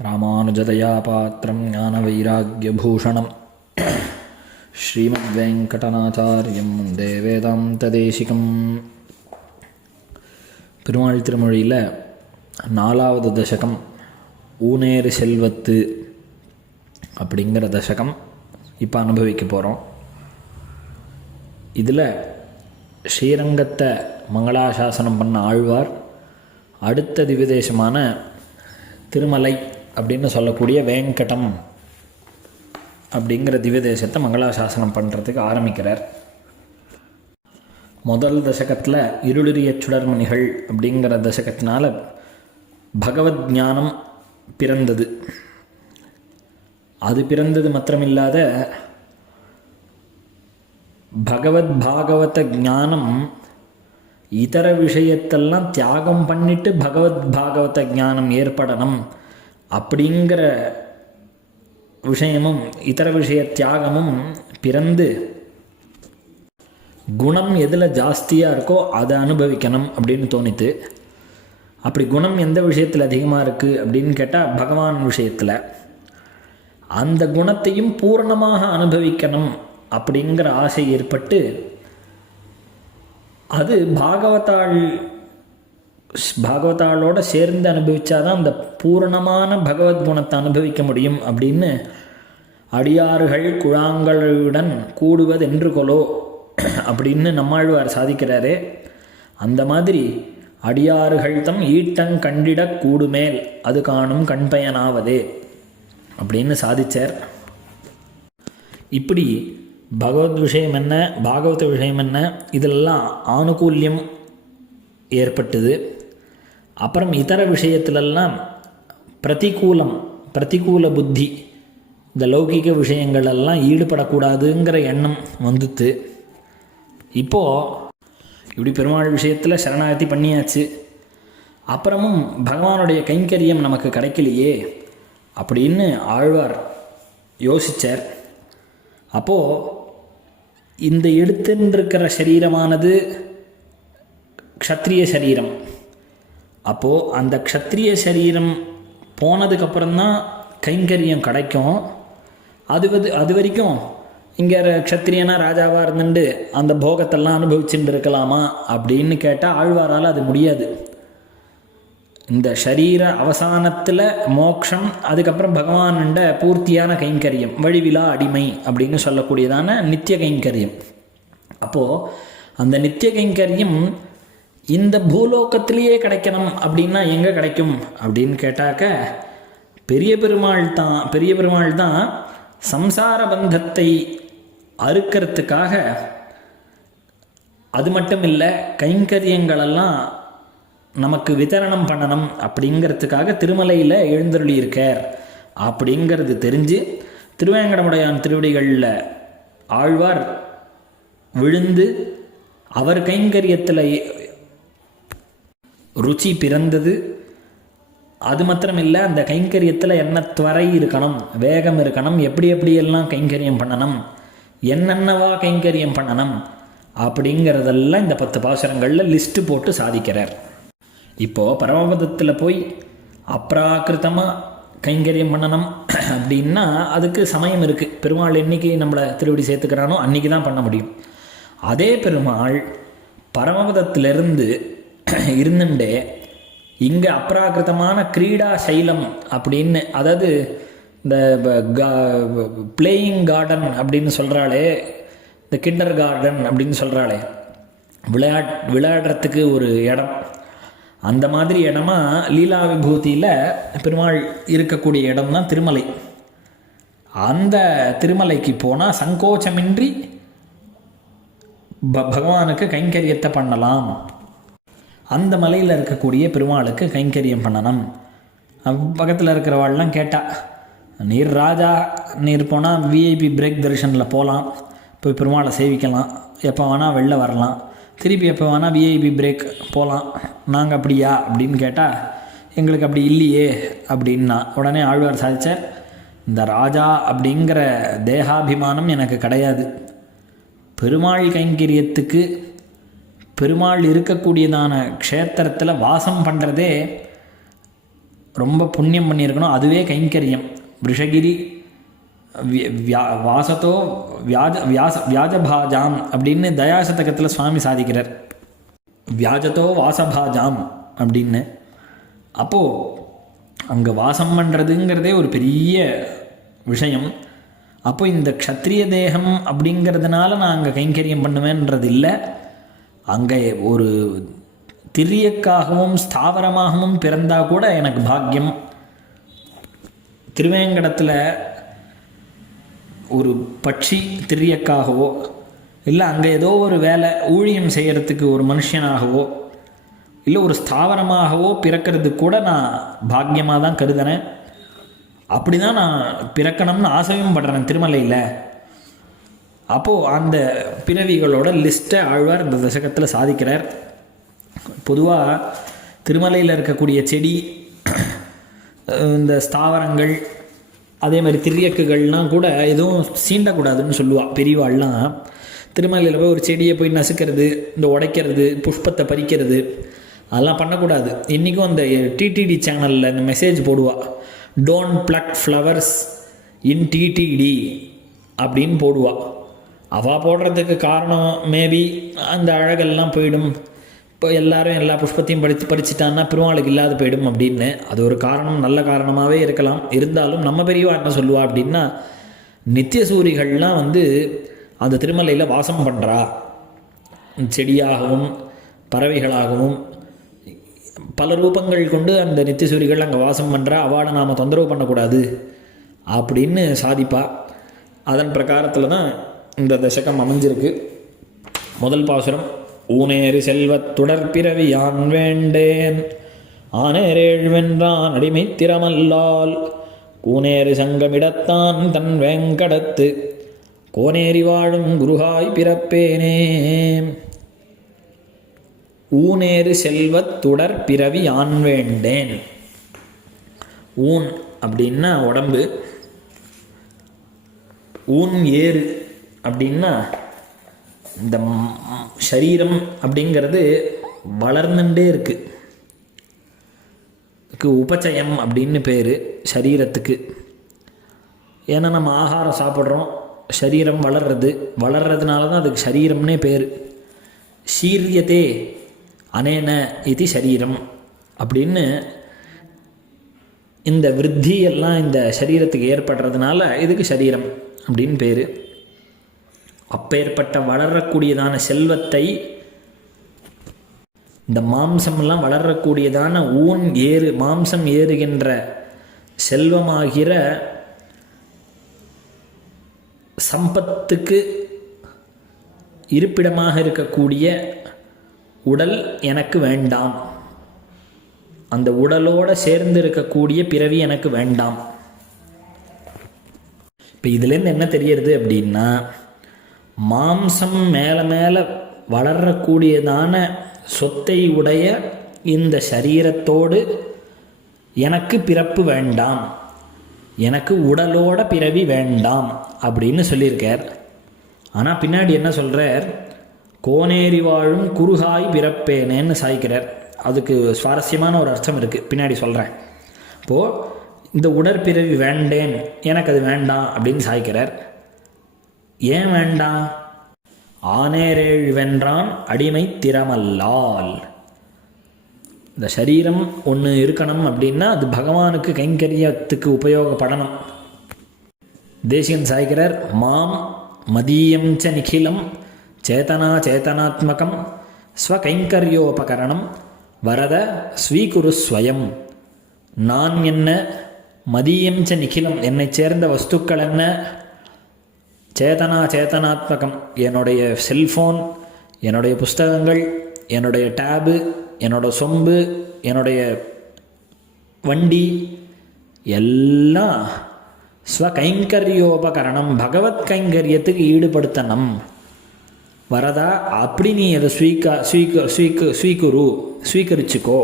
ராமானுஜதயா பாத்திரம் ஞானவைராக்கியபூஷணம் ஸ்ரீமத்வேங்கடநாச்சாரியம் வந்தே வேதாந்ததேசிகம் பெருமாள் திருமொழியில் நாலாவது தசகம் ஊனேறு செல்வத்து அப்படிங்கிற தசகம் இப்போ அனுபவிக்க போகிறோம் இதில் ஸ்ரீரங்கத்தை மங்களாசாசனம் பண்ண ஆழ்வார் அடுத்த திவ்யதேசமான திருமலை அப்படின்னு சொல்லக்கூடிய வேங்கடம் அப்படிங்கிற திவ்யதேசத்தை மங்களாசாசனம் பண்ணுறதுக்கு ஆரம்பிக்கிறார். முதல் தசகத்தில் இருளிரிய சுடர்மணிகள் அப்படிங்கிற தசகத்தினால பகவத் ஞானம் பிறந்தது. அது பிறந்தது மாத்திரமில்லாத பகவத் பாகவத ஞானம் இதர விஷயத்தெல்லாம் தியாகம் பண்ணிட்டு பகவத் பாகவத ஞானம் ஏற்படணும். அப்படிங்கிற விஷயமும் இதர விஷய தியாகமும் பிறந்து குணம் எதில் ஜாஸ்தியாக இருக்கோ அதை அனுபவிக்கணும் அப்படின்னு தோணித்து அப்படி குணம் எந்த விஷயத்தில் அதிகமாக இருக்குது அப்படின்னு கேட்டால் பகவான் விஷயத்தில் அந்த குணத்தையும் பூரணமாக அனுபவிக்கணும் அப்படிங்கிற ஆசை ஏற்பட்டு அது பாகவதாள் பாகவதாளோட சேர்ந்து அனுபவித்தாதான் அந்த பூரணமான பகவத் குணத்தை அனுபவிக்க முடியும் அப்படின்னு அடியாறுகள் குழாங்களுடன் கூடுவதென்று கொலோ அப்படின்னு நம்மாழ்வார் சாதிக்கிறாரு. அந்த மாதிரி அடியாறுகள் தம் ஈட்டங் கண்டிட கூடுமேல் அது காணும் கண்பயனாவதே அப்படின்னு சாதித்தார் இப்படி பகவத் விஷயம் என்ன பாகவத விஷயம் என்ன இதெல்லாம் ஆனுகூல்யம் ஏற்பட்டது. அப்புறம் இதர விஷயத்திலெல்லாம் பிரதிகூலம் பிரதிகூல புத்தி இந்த லௌகிக விஷயங்களெல்லாம் ஈடுபடக்கூடாதுங்கிற எண்ணம் வந்துத்து இப்போது இப்படி பெருமாள் விஷயத்தில் சரணாகதி பண்ணியாச்சு. அப்புறமும் பகவானுடைய கைங்கரியம் நமக்கு கிடைக்கலையே அப்படின்னு ஆழ்வார் யோசித்தார் அப்போது இந்த எடுத்துருக்கிற சரீரமானது க்ஷத்ரிய சரீரம். அப்போது அந்த க்ஷத்ரிய சரீரம் போனதுக்கப்புறம்தான் கைங்கரியம் கிடைக்கும். அது வது அது வரைக்கும் இங்கே க்ஷத்ரியனா ராஜாவாக இருந்துட்டு அந்த போகத்தெல்லாம் அனுபவிச்சுட்டு இருக்கலாமா அப்படின்னு கேட்டால் ஆழ்வாரால் அது முடியாது. இந்த ஷரீர அவசானத்தில் மோக்ஷம் அதுக்கப்புறம் பகவானுண்ட பூர்த்தியான கைங்கரியம் வழிவிலா அடிமை அப்படின்னு சொல்லக்கூடியதான நித்திய கைங்கரியம். அப்போது அந்த நித்திய கைங்கரியம் இந்த பூலோகத்திலேயே கிடைக்கணும் அப்படின்னா எங்கே கிடைக்கும் அப்படின்னு கேட்டாக்க பெரிய பெருமாள் தான் பெரிய பெருமாள் தான் சம்சார பந்தத்தை அறுக்கிறதுக்காக அது மட்டும் இல்லை கைங்கரியங்களெல்லாம் நமக்கு விதரணம் பண்ணணும் அப்படிங்கிறதுக்காக திருமலையில் எழுந்தருளியிருக்கார். அப்படிங்கிறது தெரிஞ்சு திருவேங்கடமுடையான் திருவடிகளில் ஆழ்வார் விழுந்து அவர் கைங்கரியத்தில் ருச்சி பிறந்தது. அது மாத்திரமில்லை அந்த கைங்கரியத்தில் என்ன துறை இருக்கணும் வேகம் இருக்கணும் எப்படி எப்படியெல்லாம் கைங்கரியம் பண்ணணும் என்னென்னவா கைங்கரியம் பண்ணணும் அப்படிங்கிறதெல்லாம் இந்த பத்து பாசுரங்களில் லிஸ்ட்டு போட்டு சாதிக்கிறார். இப்போது பரமபதத்தில் போய் அப்ராக்கிருத்தமாக கைங்கரியம் பண்ணணும் அப்படின்னா அதுக்கு சமயம் இருக்குது பெருமாள் என்றைக்கு நம்மளை திருவடி சேர்த்துக்கிறானோ அன்றைக்கி தான் பண்ண முடியும். அதே பெருமாள் பரமபதத்திலிருந்து இருந்துட்டு இங்கே அப்ராகிருதமான கிரீடா சைலம் அப்படின்னு அதாவது இந்த பிளேயிங் கார்டன் அப்படின்னு சொல்கிறாளே இந்த கிண்டர் கார்டன் அப்படின்னு சொல்கிறாளே விளையாட் விளையாடுறதுக்கு ஒரு இடம். அந்த மாதிரி இடமா லீலா விபூதியில் பெருமாள் இருக்கக்கூடிய இடம் தான் திருமலை. அந்த திருமலைக்கு போனால் சங்கோச்சமின்றி ப பகவானுக்கு கைங்கரியத்தை பண்ணலாம். அந்த மலையில் இருக்கக்கூடிய பெருமாளுக்கு கைங்கரியம் பண்ணணும். பக்கத்தில் இருக்கிறவாள்லாம் கேட்டா நீர் ராஜா நீர் போனால் விஐபி பிரேக் தரிசனில் போகலாம் போய் பெருமாளை சேவிக்கலாம். எப்போ வேணால் வெளில வரலாம். திருப்பி எப்போ வேணால் விஐபி பிரேக் போகலாம் நாங்கள் அப்படியா? அப்படின்னு கேட்டால் எங்களுக்கு அப்படி இல்லையே அப்படின்னா உடனே ஆழ்வார் சாதிச்சார் இந்த ராஜா அப்படிங்கிற தேகாபிமானம் எனக்கு கிடையாது. பெருமாள் கைங்கரியத்துக்கு பெருமாள் இருக்கக்கூடியதான க்ஷேத்திரத்தில் வாசம் பண்ணுறதே ரொம்ப புண்ணியம் பண்ணியிருக்கணும். அதுவே கைங்கரியம். விஷகிரி வியா- வாசத்தோ வியாஜ வியாச வியாஜபாஜாம் அப்படின்னு தயாசதகத்தில் சுவாமி சாதிக்கிறார். வியாஜத்தோ வாசபாஜாம் அப்படின்னு. அப்போது அங்கே வாசம் பண்ணுறதுங்கிறதே ஒரு பெரிய விஷயம். அப்போ இந்த க்ஷத்ரிய தேகம் அப்படிங்கிறதுனால நான் அங்கே கைங்கரியம் பண்ணுவேன்றது இல்லை அங்கே ஒரு திரியக்காகவும் ஸ்தாவரமாகவும் பிறந்தால் கூட எனக்கு பாக்கியம். திருவேங்கடத்தில் ஒரு பட்சி திரியக்காகவோ இல்லை அங்கே ஏதோ ஒரு வேலை ஊழியம் செய்கிறதுக்கு ஒரு மனுஷனாகவோ இல்லை ஒரு ஸ்தாவரமாகவோ பிறக்கிறதுக்கு கூட நான் பாக்கியமாக தான் கருதுனேன் அப்படி தான் நான் பிறக்கணும்னு ஆசையும் படுறேன் திருமலையில். அப்போது அந்த பிறவிகளோட லிஸ்ட்டை ஆழ்வார் இந்த தசகத்தில் சாதிக்கிறார். பொதுவாக திருமலையில் இருக்கக்கூடிய செடி இந்த ஸ்தாவரங்கள் அதே மாதிரி திரியக்குகள்லாம் கூட எதுவும் சீண்டக்கூடாதுன்னு சொல்லுவாள் பெரியவாள்லாம் திருமலையில் போய் ஒரு செடியை போய் நசுக்கிறது இந்த உடைக்கிறது புஷ்பத்தை பறிக்கிறது அதெல்லாம் பண்ணக்கூடாது. இன்றைக்கும் அந்த டிடிடி சேனலில் இந்த message போடுவாள் don't pluck flowers in TTD அப்படின்னு போடுவாள் அவள் போடுறதுக்கு காரணம் மேபி அந்த அழகெல்லாம் போயிடும். இப்போ எல்லாரும் எல்லா புஷ்பத்தையும் படித்து பறிச்சிட்டான்னா பெருமாளுக்கு இல்லாத போயிடும் அப்படின்னு. அது ஒரு காரணம் நல்ல காரணமாகவே இருக்கலாம். இருந்தாலும் நம்ம பெரியவா என்ன சொல்லுவா அப்படின்னா நித்திய சூரிகள்லாம் வந்து அந்த திருமலையில் வாசம் பண்ணுறா செடியாகவும் பறவைகளாகவும் பல ரூபங்கள் கொண்டு அந்த நித்தியசூரிகள் அங்கே வாசம் பண்ணுறா அவாடை நாம் தொந்தரவு பண்ணக்கூடாது அப்படின்னு சாதிப்பா. அதன் பிரகாரத்தில் தான் இந்த தசகம் அமைஞ்சிருக்கு. முதல் பாசுரம் ஊனேறு செல்வத் தொடர்பிறவி யான் வேண்டேன்? ஆனேரேழ் வென்றான் அடிமை திறமல்லால். கூனேறு சங்கமிடத்தான் தன் வேங்கடத்து. கோனேரி வாழும் குருகாய் பிறப்பேனே ஊனேறு செல்வத் தொடர் பிறவி யான் வேண்டேன்? ஊன் அப்படின்னா உடம்பு. ஊன் ஏறு அப்படின்னா இந்த சரீரம் அப்படிங்கிறது வளர்ந்துட்டே இருக்குது உபச்சயம் அப்படின்னு பேர் சரீரத்துக்கு. ஏன்னா நம்ம ஆகாரம் சாப்பிட்றோம் சரீரம் வளர்றது வளர்றதுனால தான் அதுக்கு சரீரம்னே பேர். சீரியதே அனேன இது சரீரம் அப்படின்னு இந்த விருத்தி எல்லாம் இந்த சரீரத்துக்கு ஏற்படுறதுனால இதுக்கு சரீரம் அப்படின்னு பேர். அப்பேற்பட்ட வளரக்கூடியதான செல்வத்தை இந்த மாம்சம்லாம் வளரக்கூடியதான ஊன் ஏறு மாம்சம் ஏறுகின்ற செல்வமாகிற சம்பத்துக்கு இருப்பிடமாக இருக்கக்கூடிய உடல் எனக்கு வேண்டாம். அந்த உடலோட சேர்ந்து இருக்கக்கூடிய பிறவி எனக்கு வேண்டாம். இப்போ இதுலேருந்து என்ன தெரியறது அப்படின்னா மாம்சம் மேலே மேலே வளரக்கூடியதான சொத்தை உடைய இந்த சரீரத்தோடு எனக்கு பிறப்பு வேண்டாம். எனக்கு உடலோட பிறவி வேண்டாம் அப்படின்னு சொல்லியிருக்கார். ஆனால் பின்னாடி என்ன சொல்கிறார் கோனேரி வாழும் குறுகாய் பிறப்பேனேன்னு சாய்க்கிறார். அதுக்கு சுவாரஸ்யமான ஒரு அர்த்தம் இருக்குது பின்னாடி சொல்கிறேன் இப்போது இந்த உடற்பிறவி வேண்டேன் எனக்கு அது வேண்டாம் அப்படின்னு சாய்க்கிறார். ஏன் வேண்டாம் ஆனேரேழ் வென்றான் அடிமை திறமல்லால். இந்த சரீரம் ஒன்று இருக்கணும் அப்படின்னா அது பகவானுக்கு கைங்கரியத்துக்கு உபயோகப்படணும். தேசியன் சாய்க்கிறார் மாம் மதீயம் ச நிகிலம் சேதனா சேதனாத்மகம் ஸ்வகைங்கரியோபகரணம் வரத ஸ்வீகுரு ஸ்வயம். நான் என்ன மதியம் ச நிகிலம் என்னை சேர்ந்த வஸ்துக்கள் என்ன? சேதனா சேதனாத்மகம். என்னுடைய செல்ஃபோன் என்னுடைய புஸ்தகங்கள் என்னுடைய டேபு என்னோட சொம்பு என்னுடைய வண்டி எல்லாம் ஸ்வகைங்கரியோபகரணம் பகவத் கைங்கரியத்துக்கு ஈடுபடுத்தணும். வரதா அப்படி நீ அதை ஸ்வீகா ஸ்வீக ஸ்வீக்கு ஸ்வீக்குரு ஸ்வீகரிச்சுக்கோ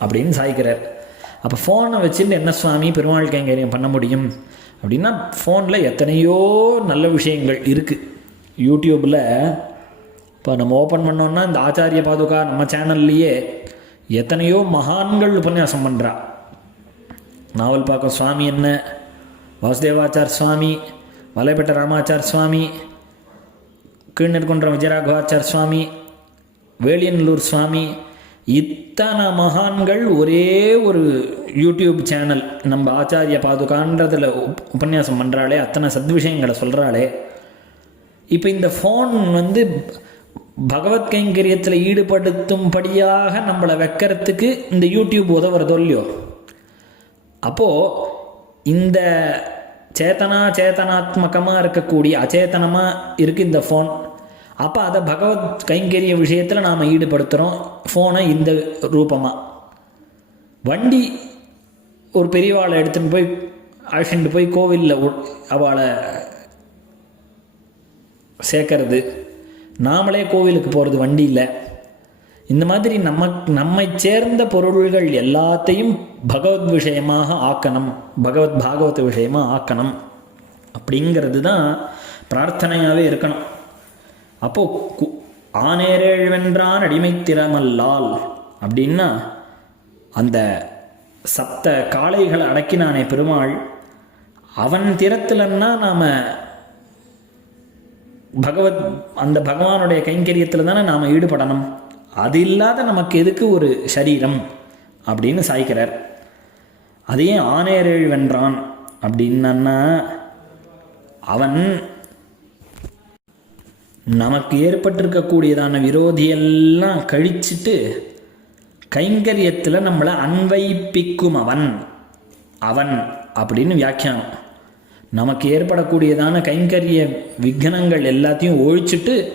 அப்படின்னு சாய்க்கிறார். அப்போ ஃபோனை வச்சுட்டு என்ன சுவாமி பெருமாள் கைங்கரியம் பண்ண முடியும்? அப்படின்னா ஃபோனில் எத்தனையோ நல்ல விஷயங்கள் இருக்குது யூடியூப்பில் இப்போ நம்ம ஓப்பன் பண்ணோன்னா இந்த ஆச்சாரிய பாதுகா நம்ம சேனல்லையே எத்தனையோ மகான்கள் உபன்யாசம் பண்ணுறா நாவல் பார்க்க சுவாமி என்ன? வாசுதேவாச்சார் சுவாமி வலைப்பட்ட ராமாச்சார் சுவாமி கீழ்நெற்குன்றம் விஜயராகவாச்சார் சுவாமி வேலியனல்லூர் சுவாமி இத்தனை மகான்கள் ஒரே ஒரு யூடியூப் சேனல். நம்ம ஆச்சாரிய பாதுகான்றதில் உப் உபன்யாசம் பண்ணுறாளே அத்தனை சத்விஷயங்களை சொல்கிறாளே இப்போ இந்த ஃபோன் வந்து பகவத் கைங்கரியத்தில் ஈடுபடுத்தும்படியாக நம்மளை வைக்கிறதுக்கு இந்த யூடியூப் உதவுறதோ இல்லையோ? அப்போது இந்த சேத்தனா சேத்தனாத்மகமாக இருக்கக்கூடிய அச்சேதனமாக இருக்குது இந்த ஃபோன் அப்போ அதை பகவத் கைங்கரிய விஷயத்தில் நாம் ஈடுபடுத்துகிறோம் ஃபோனை இந்த ரூபமாக வண்டி ஒரு பெரியவாளை எடுத்துன்னு போய் அழைச்சிட்டு போய் கோவிலில் அவளை சேர்க்கறது. நாமளே கோவிலுக்கு போகிறது வண்டியில் இந்த மாதிரி நம்ம நம்மை சேர்ந்த பொருள்கள் எல்லாத்தையும் பகவத் விஷயமாக ஆக்கணும். பகவத் பாகவத விஷயமாக ஆக்கணும். அப்படிங்கிறது தான் பிரார்த்தனையாகவே இருக்கணும். அப்போது கு ஆனேரேழ்வென்றான் அடிமைத்திறமல்லால் அப்படின்னா அந்த சப்த காளைகளை அடக்கினானே பெருமாள். அவன் திறத்துலன்னா நாம் பகவத் அந்த பகவானுடைய கைங்கரியத்தில் தானே நாம் ஈடுபடணும். அது இல்லாத நமக்கு எதுக்கு ஒரு சரீரம்? அப்படின்னு சாய்க்கிறார். அதையே ஆனேரேழ் வென்றான் அப்படின்னா அவன் நமக்கு ஏற்பட்டிருக்கக்கூடியதான விரோதியெல்லாம் கழிச்சிட்டு கைங்கரியத்தில் நம்மளை அன்வைப்பிக்கும் அவன் அவன் அப்படின்னு வியாக்கியானம். நமக்கு ஏற்படக்கூடியதான கைங்கரிய விக்னங்கள் எல்லாத்தையும் ஒழிச்சிட்டு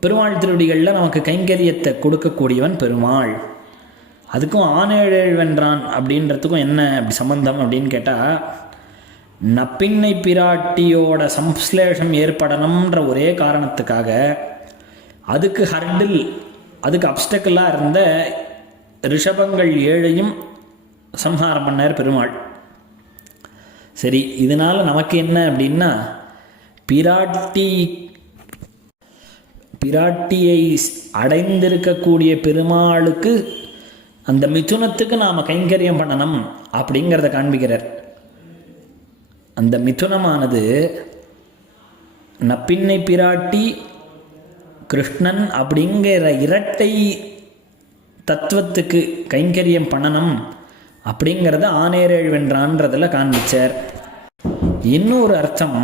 பெருமாள் திருவடிகளில் நமக்கு கைங்கரியத்தை கொடுக்கக்கூடியவன் பெருமாள். அதுக்கும் ஆனேழேழ்வென்றான் அப்படின்றதுக்கும் என்ன அப்படி சம்பந்தம் அப்படின்னு கேட்டால் நப்பின்னை பிராட்டியோட சம்ஸ்லேஷம் ஏற்படணுன்ற ஒரே காரணத்துக்காக அதுக்கு ஹர்டில் அதுக்கு அப்டக்கலாக இருந்த ரிஷபங்கள் ஏழையும் சம்ஹாரம் பண்ணார் பெருமாள். சரி இதனால் நமக்கு என்ன அப்படின்னா பிராட்டி பிராட்டியை அடைந்திருக்கக்கூடிய பெருமாளுக்கு அந்த மிதுனத்துக்கு நாம் கைங்கரியம் பண்ணணும் அப்படிங்கிறத காண்பிக்கிறார். அந்த மிதுனமானது நப்பின்னை பிராட்டி கிருஷ்ணன் அப்படிங்கிற இரட்டை தத்துவத்துக்கு கைங்கரியம் பண்ணணும் அப்படிங்கிறத ஆனேரேழ் வென்றான்றதில் காண்பிச்சார். இன்னொரு அர்த்தம்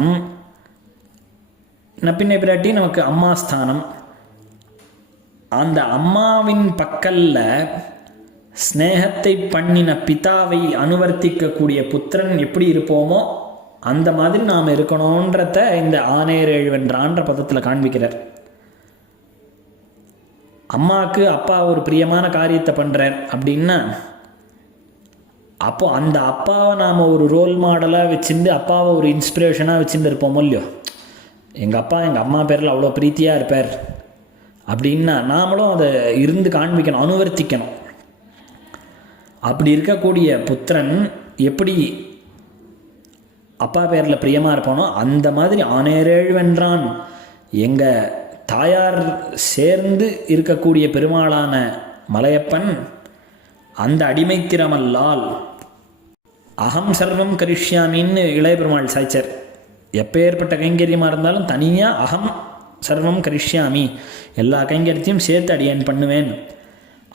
நப்பின்னை பிராட்டி நமக்கு அம்மா ஸ்தானம். அந்த அம்மாவின் பக்கல்ல ஸ்னேகத்தை பண்ணின பிதாவை அனுவர்த்திக்கக்கூடிய புத்திரன் எப்படி இருப்போமோ அந்த மாதிரி நாம் இருக்கணுன்றத இந்த ஆனேரேழ் வென்றான்ற பதத்தில் காண்பிக்கிறார். அம்மாவுக்கு அப்பா ஒரு பிரியமான காரியத்தை பண்ணுறார் அப்படின்னா அப்போ அந்த அப்பாவை நாம் ஒரு ரோல் மாடலாக வச்சுருந்து அப்பாவை ஒரு இன்ஸ்பிரேஷனாக வச்சுருந்து இருப்போமோ இல்லையோ? எங்கள் அப்பா எங்கள் அம்மா பேரில் அவ்வளோ பிரீத்தியாக இருப்பார். அப்படின்னா நாமளும் அதை இருந்து காண்பிக்கணும் அனுவர்த்திக்கணும். அப்படி இருக்கக்கூடிய புத்திரன் எப்படி அப்பா பேரில் பிரியமாக இருப்பானோ அந்த மாதிரி ஆனேரேழ்வென்றான். எங்கள் தாயார் சேர்ந்து இருக்கக்கூடிய பெருமாளான மலையப்பன் அந்த அடிமைத்திறமல்லால் அகம் சர்வம் கரிஷ்யாமின்னு இளைய பெருமாள் சாய்ச்சர். எப்பேற்பட்ட கைங்கரியமாக இருந்தாலும் தனியாக அகம் சர்வம் கரிஷ்யாமி எல்லா கைங்கரியத்தையும் சேர்த்து அடியேன் பண்ணுவேன்.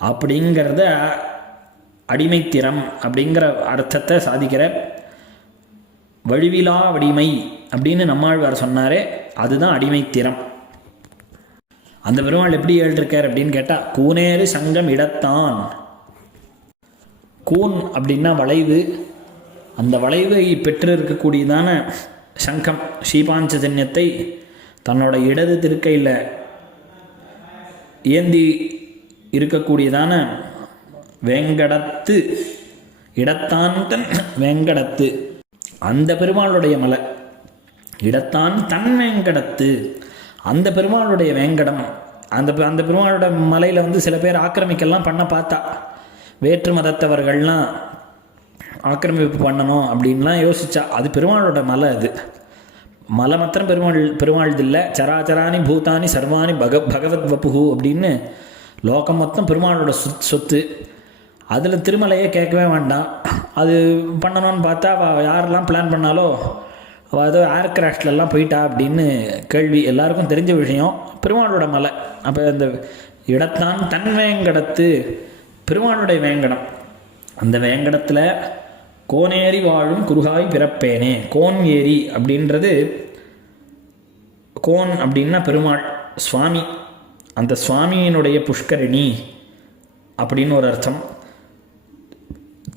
அப்படிங்கிறத அடிமைத்திறம் அப்படிங்கிற அர்த்தத்தை சாதிக்கிற வழிவிலா வடிமை அப்படின்னு நம்மாழ்வார் சொன்னாரே அதுதான் அடிமைத்திறம் அந்த பெருமாள் எப்படி எழுதிருக்கார் அப்படின்னு கேட்டால் கூனேறு சங்கம் இடத்தான். கூன் அப்படின்னா வளைவு. அந்த வளைவை பெற்று இருக்கக்கூடியதான சங்கம் ஸ்ரீபாஞ்சஜன்யத்தை தன்னோட இடது திருக்கையில் ஏந்தி இருக்கக்கூடியதான வேங்கடத்து இடத்தான் வேங்கடத்து. அந்த பெருமாளுடைய மலை. இடத்தான் தன் வேங்கடத்து அந்த பெருமாளுடைய வேங்கடம். அந்த அந்த பெருமாளோட மலையில் வந்து சில பேர் ஆக்கிரமிக்கெல்லாம் பண்ண பார்த்தா. வேற்று மதத்தவர்கள்லாம் ஆக்கிரமிப்பு பண்ணணும் அப்படின்லாம் யோசிச்சா. அது பெருமாளோட மலை அது. மலை மாத்திரம் பெருமாள் பெருமாள்து இல்லை சராச்சராணி பூதானி சர்வாணி பக பகவத் வப்புகு அப்படின்னு லோகம் மொத்தம் பெருமாளோட சொத் சொத்து. அதில் திருமலையே கேட்கவே வேண்டாம். அது பண்ணணும்னு பார்த்தா அவள் யாரெல்லாம் பிளான் பண்ணாலோ அவள் ஏதோ ஏர்கிராஃப்ட்லலாம் போயிட்டா அப்படின்னு கேள்வி எல்லாருக்கும் தெரிஞ்ச விஷயம். பெருமாளோட மலை. அப்போ அந்த இடத்தான் தன் வேங்கடத்து பெருமாளுடைய வேங்கடம். அந்த வேங்கடத்தில் கோனேரி வாழும் குருகாய் பிறப்பேனே. கோன் ஏரி அப்படின்றது கோன் அப்படின்னா பெருமாள் சுவாமி. அந்த சுவாமியினுடைய புஷ்கரணி அப்படின்னு ஒரு அர்த்தம்.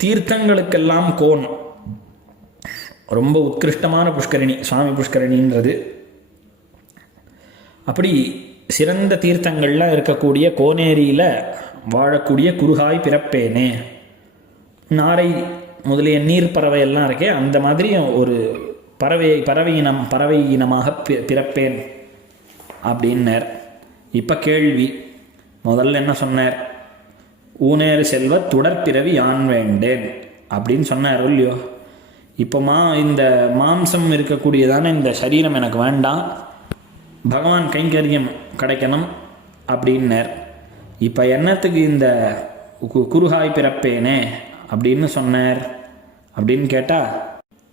தீர்த்தங்களுக்கெல்லாம் கோன் ரொம்ப உத்கிருஷ்டமான புஷ்கரணி சுவாமி புஷ்கரணின்றது. அப்படி சிறந்த தீர்த்தங்கள்லாம் இருக்கக்கூடிய கோனேரியில் வாழக்கூடிய குருகாய் பிறப்பேனே. நாரை முதலிய நீர் பறவை எல்லாம் இருக்கே அந்த மாதிரி ஒரு பறவை பறவை இனம் பறவை இனமாக பி- பிறப்பேன். அப்படின்னார். இப்போ கேள்வி முதல்ல என்ன சொன்னார்? ஊனேறு செல்வ தொடர்பிறவி யான் வேண்டேன் அப்படின்னு சொன்னார் இல்லையோ? இப்போ மா இந்த மாம்சம் இருக்கக்கூடியதான இந்த சரீரம் எனக்கு வேண்டாம். பகவான் கைங்கரியம் கிடைக்கணும் அப்படின்னார். இப்போ என்னத்துக்கு இந்த கு- குருகாய் பிறப்பேனே அப்படின்னு சொன்னார். அப்படின்னு கேட்டால்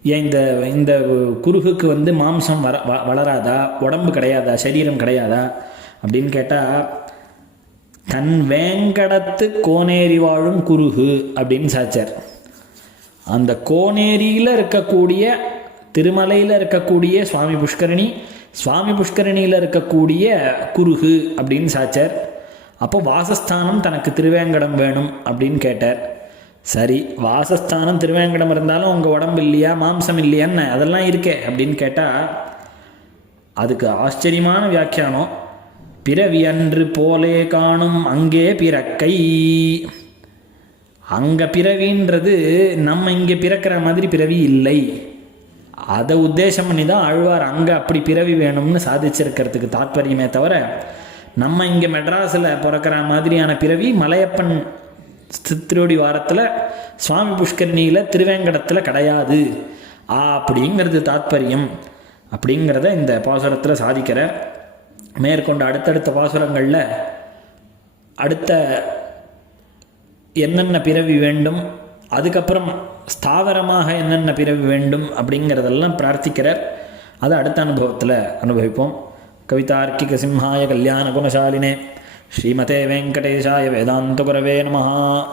ஏன் இந்த இந்த குருகுக்கு வந்து மாம்சம் வர வளராதா? உடம்பு கிடையாதா? சரீரம் கிடையாதா? அப்படின்னு கேட்டால் தன் வேங்கடத்து கோனேரி வாழும் குருகு அப்படின்னு சாச்சார். அந்த கோனேரியில் இருக்கக்கூடிய திருமலையில் இருக்கக்கூடிய சுவாமி புஷ்கரணி சுவாமி புஷ்கரணியில் இருக்கக்கூடிய குருகு அப்படின்னு சாச்சார். அப்போ வாசஸ்தானம் தனக்கு திருவேங்கடம் வேணும் அப்படின்னு கேட்டார். சரி வாசஸ்தானம் திருவேங்கடம் இருந்தாலும் உங்கள் உடம்பு இல்லையா மாம்சம் இல்லையான்னு அதெல்லாம் இருக்கே அப்படின்னு கேட்டால் அதுக்கு ஆச்சரியமான வியாக்கியானம். பிறவி அன்று போலே காணும் அங்கே பிறக்கை. அங்கே பிறவின்றது நம்ம இங்கே பிறக்கிற மாதிரி பிறவி இல்லை. அதை உத்தேசம் பண்ணி தான் ஆழ்வார் அங்கே அப்படி பிறவி வேணும்னு சாதிச்சிருக்கிறதுக்கு தாத்பரியமே தவிர நம்ம இங்கே மெட்ராஸில் பிறக்கிற மாதிரியான பிறவி மலையப்பன் திருவடி வாரத்தில் சுவாமி புஷ்கரணியில் திருவேங்கடத்தில் கிடையாது. அப்படிங்கிறது தாத்பரியம். அப்படிங்கிறத இந்த பாசுரத்தில் சாதிக்கிற மேற்கொண்ட அடுத்தடுத்த பாசுரங்களில் அடுத்த என்னென்ன பிறவி வேண்டும் அதுக்கப்புறம் ஸ்தாவரமாக என்னென்ன பிறவி வேண்டும் அப்படிங்கிறதெல்லாம் பிரார்த்திக்கிறார். அதை அடுத்த அனுபவத்தில் அனுபவிப்போம். கவிதார்க்கிக சிம்ஹாய கல்யாண குணசாலினே ஸ்ரீமதே வெங்கடேஷாய வேதாந்த குரவே நமஹா.